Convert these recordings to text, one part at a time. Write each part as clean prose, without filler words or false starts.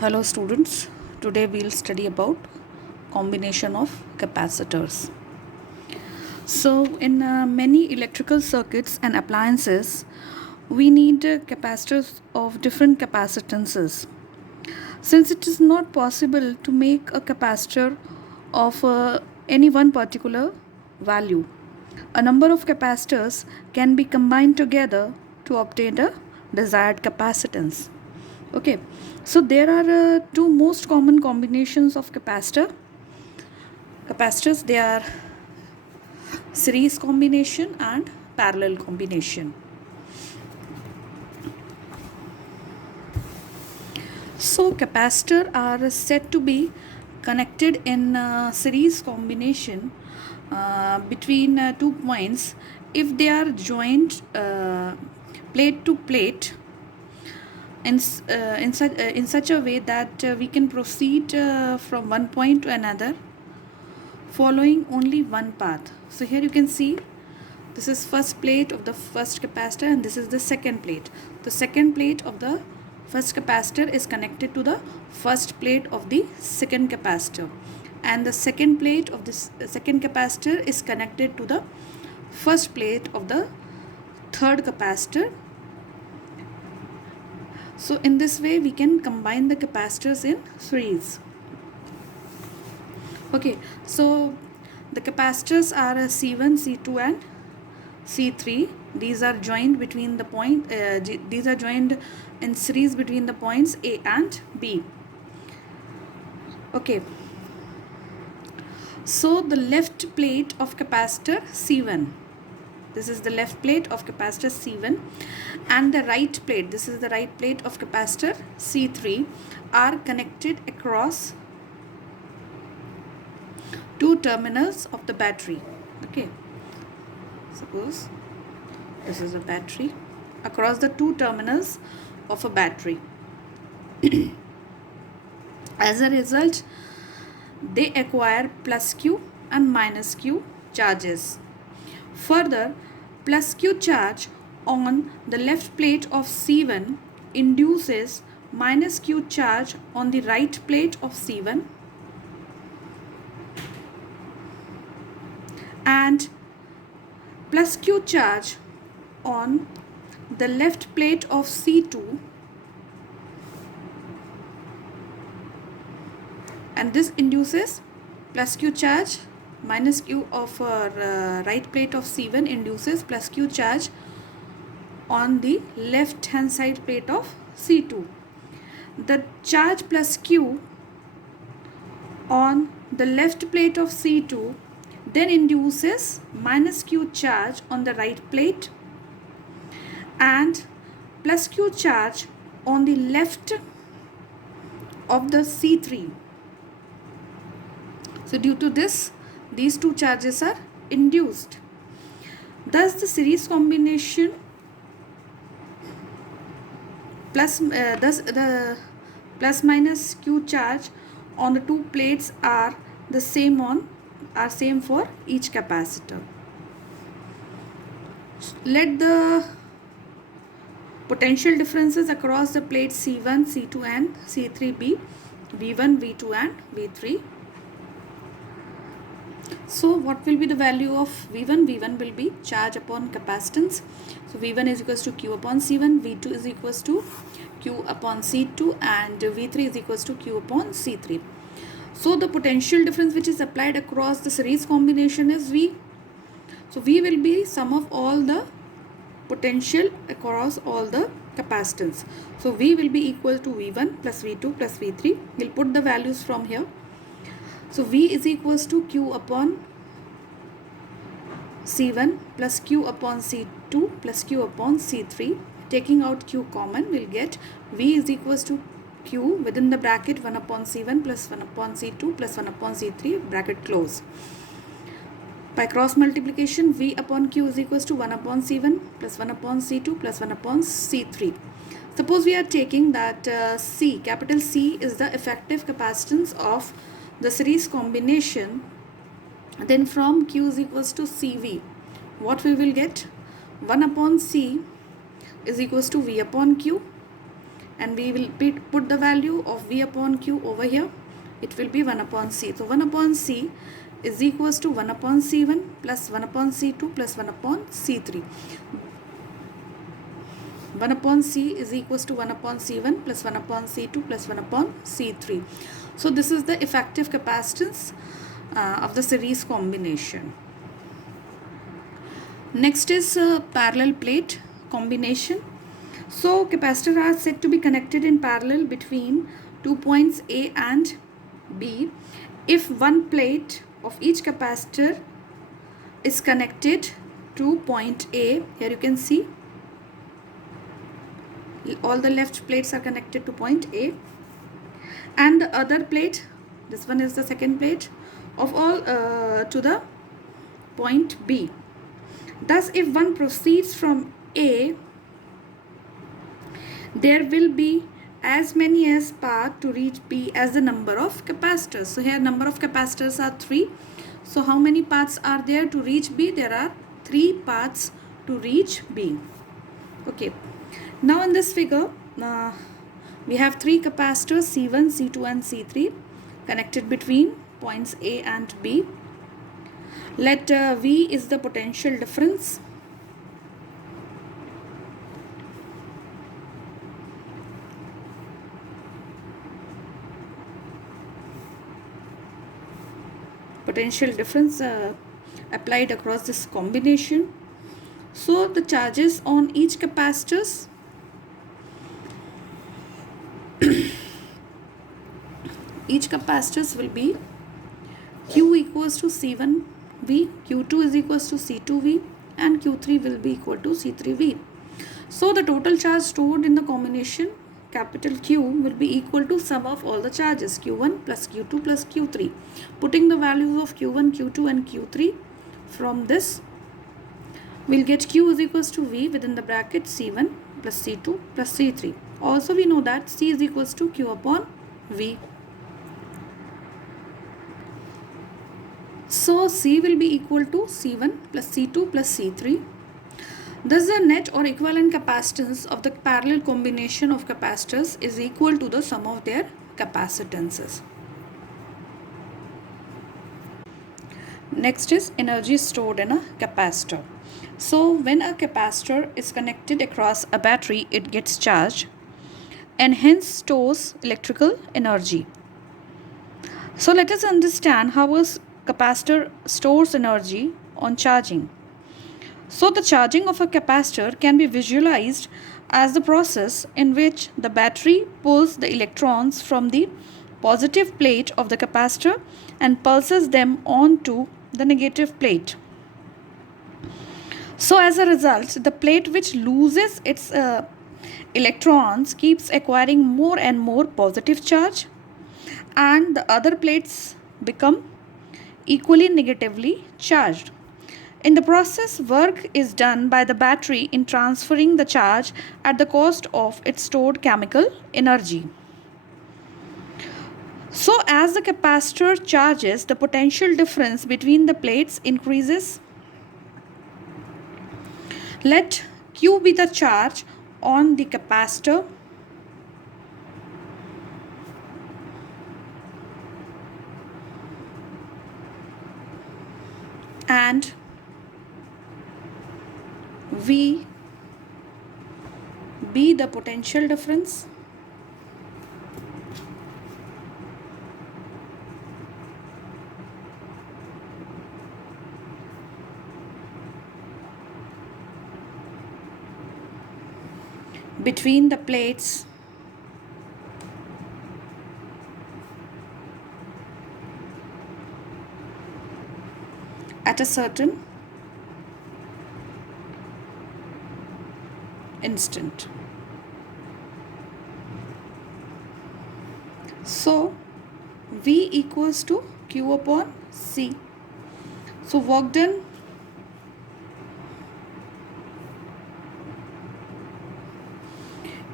Hello students, today we'll study about combination of capacitors. So in many electrical circuits and appliances, we need capacitors of different capacitances. Since it is not possible to make a capacitor of any one particular value, a number of capacitors can be combined together to obtain a desired capacitance. Okay, so there are two most common combinations of capacitors. They are series combination and parallel combination. So capacitor are said to be connected in series combination between two points if they are joined plate to plate in such a way that we can proceed from one point to another following only one path. So here you can see this is first plate of the first capacitor and this is the second plate. The second plate of the first capacitor is connected to the first plate of the second capacitor, and the second plate of this second capacitor is connected to the first plate of the third capacitor. So in this way we can combine the capacitors in series. Okay, so the capacitors are C1, C2 and C3. These are joined between the point. These are joined in series between the points A and B. Okay. So the left plate of capacitor C1. This is the left plate of capacitor C1, and the right plate. This is the right plate of capacitor C3 are connected across two terminals of the battery. Okay, suppose this is a battery across the two terminals of a battery. As a result, they acquire plus Q and minus Q charges. Further, plus Q charge on the left plate of C1 induces minus Q charge on the right plate of C1, and plus Q charge on the left plate of C2, and this induces plus Q charge minus Q of right plate of C1 induces plus Q charge on the left hand side plate of C2. The charge plus Q on the left plate of C2 then induces minus Q charge on the right plate and plus Q charge on the left of the C3. So due to this, these two charges are induced. Thus the series combination thus the plus minus Q charge on the two plates are the same for each capacitor. Let the potential differences across the plates C1, C2 and C3 be V1, V2 and V3. So what will be the value of V1? V1 will be charge upon capacitance. So V1 is equals to Q upon C1, V2 is equals to Q upon C2 and V3 is equals to Q upon C3. So the potential difference which is applied across the series combination is V. So V will be sum of all the potential across all the capacitance. So V will be equal to V1 plus V2 plus V3. We'll put the values from here. So V is equals to Q upon C1 plus Q upon C2 plus Q upon C3. Taking out Q common, we'll get V is equals to Q within the bracket 1 upon C1 plus 1 upon C2 plus 1 upon C3, bracket close. By cross multiplication, V upon Q is equals to 1 upon C1 plus 1 upon C2 plus 1 upon C3. Suppose we are taking that C, capital C is the effective capacitance of the series combination, then from Q is equals to CV, what we will get? 1 upon C is equals to V upon Q, and we will put the value of V upon Q over here. It will be 1 upon C. So 1 upon C is equals to 1 upon C1 plus 1 upon C2 plus 1 upon C3. 1 upon C is equals to 1 upon C1 plus 1 upon C2 plus 1 upon C3. So this is the effective capacitance of the series combination. Next is parallel plate combination. So capacitors are said to be connected in parallel between 2 points A and B if one plate of each capacitor is connected to point A. Here you can see all the left plates are connected to point A, and the other plate, this one is the second plate, of all to the point B. Thus, if one proceeds from A, there will be as many as path to reach B as the number of capacitors. So here number of capacitors are 3. So how many paths are there to reach B? There are 3 paths to reach B. Okay. Now in this figure, we have 3 capacitors C1, C2 and C3 connected between points A and B. Let V is the potential difference. Potential difference applied across this combination. So the charges on each capacitors each capacitors will be Q equals to C1V, Q2 is equals to C2V, and Q3 will be equal to C3V. So the total charge stored in the combination capital Q will be equal to sum of all the charges Q1 plus Q2 plus Q3. Putting the values of Q1, Q2 and Q3 from this, we'll get Q is equals to V within the bracket C1 plus C2 plus C3. Also we know that C is equals to Q upon V. So C will be equal to C1 plus C2 plus C3. Thus the net or equivalent capacitance of the parallel combination of capacitors is equal to the sum of their capacitances. Next is energy stored in a capacitor. So when a capacitor is connected across a battery, it gets charged and hence stores electrical energy. So let us understand how a capacitor stores energy on charging. So the charging of a capacitor can be visualized as the process in which the battery pulls the electrons from the positive plate of the capacitor and pulses them onto the negative plate. So as a result, the plate which loses its electrons keeps acquiring more and more positive charge, and the other plates become equally negatively charged. In the process, work is done by the battery in transferring the charge at the cost of its stored chemical energy. So as the capacitor charges, the potential difference between the plates increases. Let Q be the charge on the capacitor and V be the potential difference. Between the plates at a certain instant. So V equals to Q upon C. So work done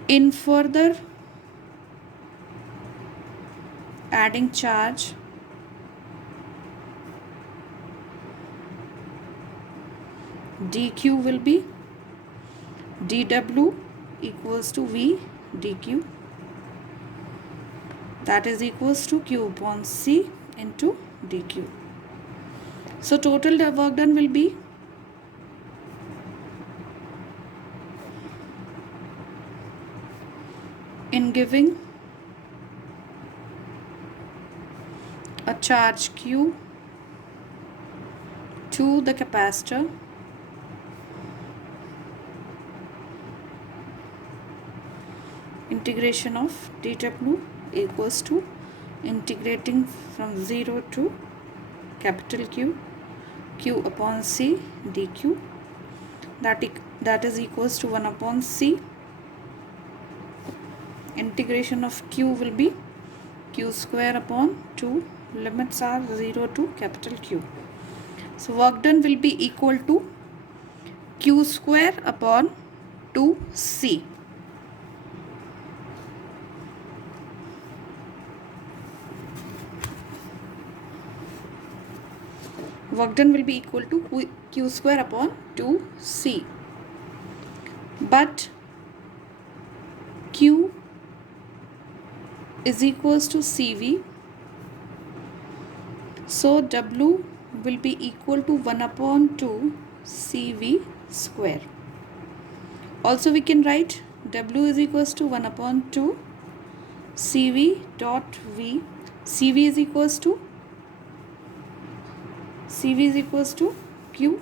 in further adding charge dQ will be dW equals to V dq, that is equals to q upon c into dq. So total work done will be in giving a charge q to the capacitor, integration of dw equals to integrating from 0 to capital Q, q upon c dq, that is equals to 1 upon c. Integration of q will be q square upon 2, limits are 0 to capital Q. So work done will be equal to q square upon 2c. Work done will be equal to q square upon 2c. But q is equals to cv, so w will be equal to 1 upon 2 cv square. Also we can write w is equals to 1 upon 2 cv dot v. cv is equals to q,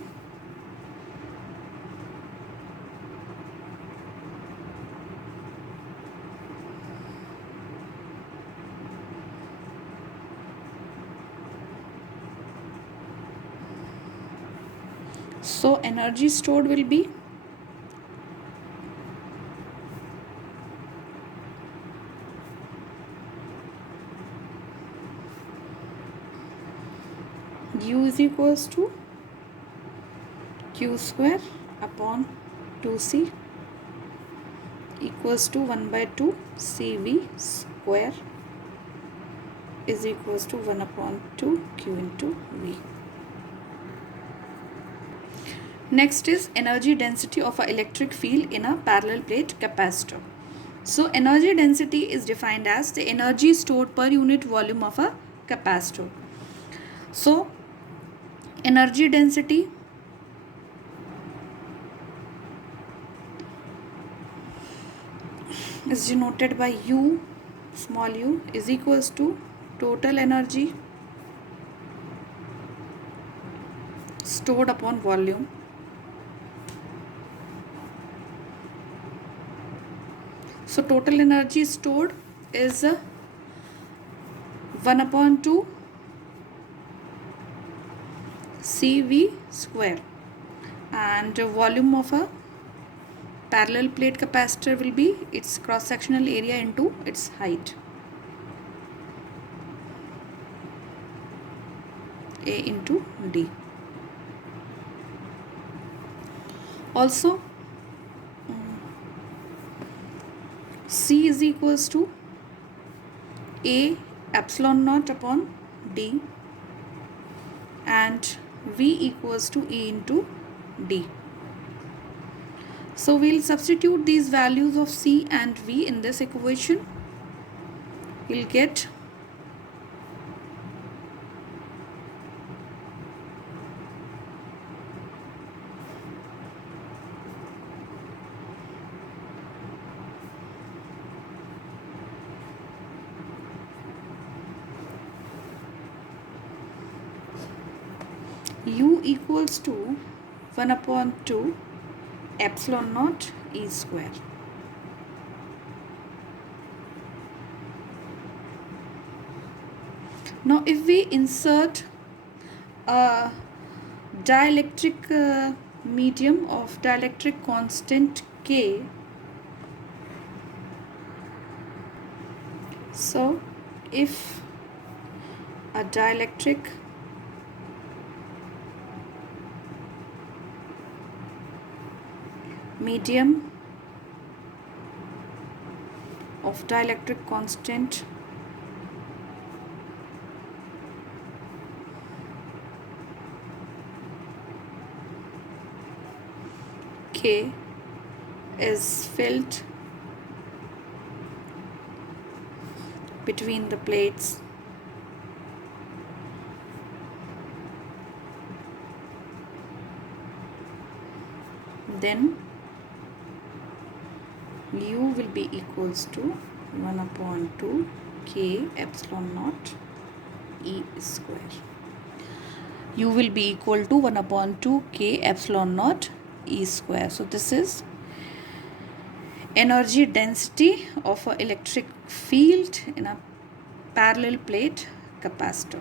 so energy stored will be u is equals to q square upon 2c equals to 1 by 2 cv square is equals to 1 upon 2 q into v. Next is energy density of an electric field in a parallel plate capacitor. So energy density is defined as the energy stored per unit volume of a capacitor. So energy density is denoted by U, small u, is equals to total energy stored upon volume. So total energy stored is 1 upon 2 cv square, and volume of a parallel plate capacitor will be its cross sectional area into its height, A into D. Also C is equals to A epsilon naught upon D, and V equals to E into D. So we'll substitute these values of C and V in this equation. We'll get U equals to 1 upon 2 epsilon naught E square. Now if we insert a dielectric medium of dielectric constant K, so if a dielectric medium of dielectric constant K is filled between the plates. Then U will be equals to 1 upon 2 K epsilon naught E square. U will be equal to 1 upon 2 K epsilon naught E square. So this is energy density of an electric field in a parallel plate capacitor.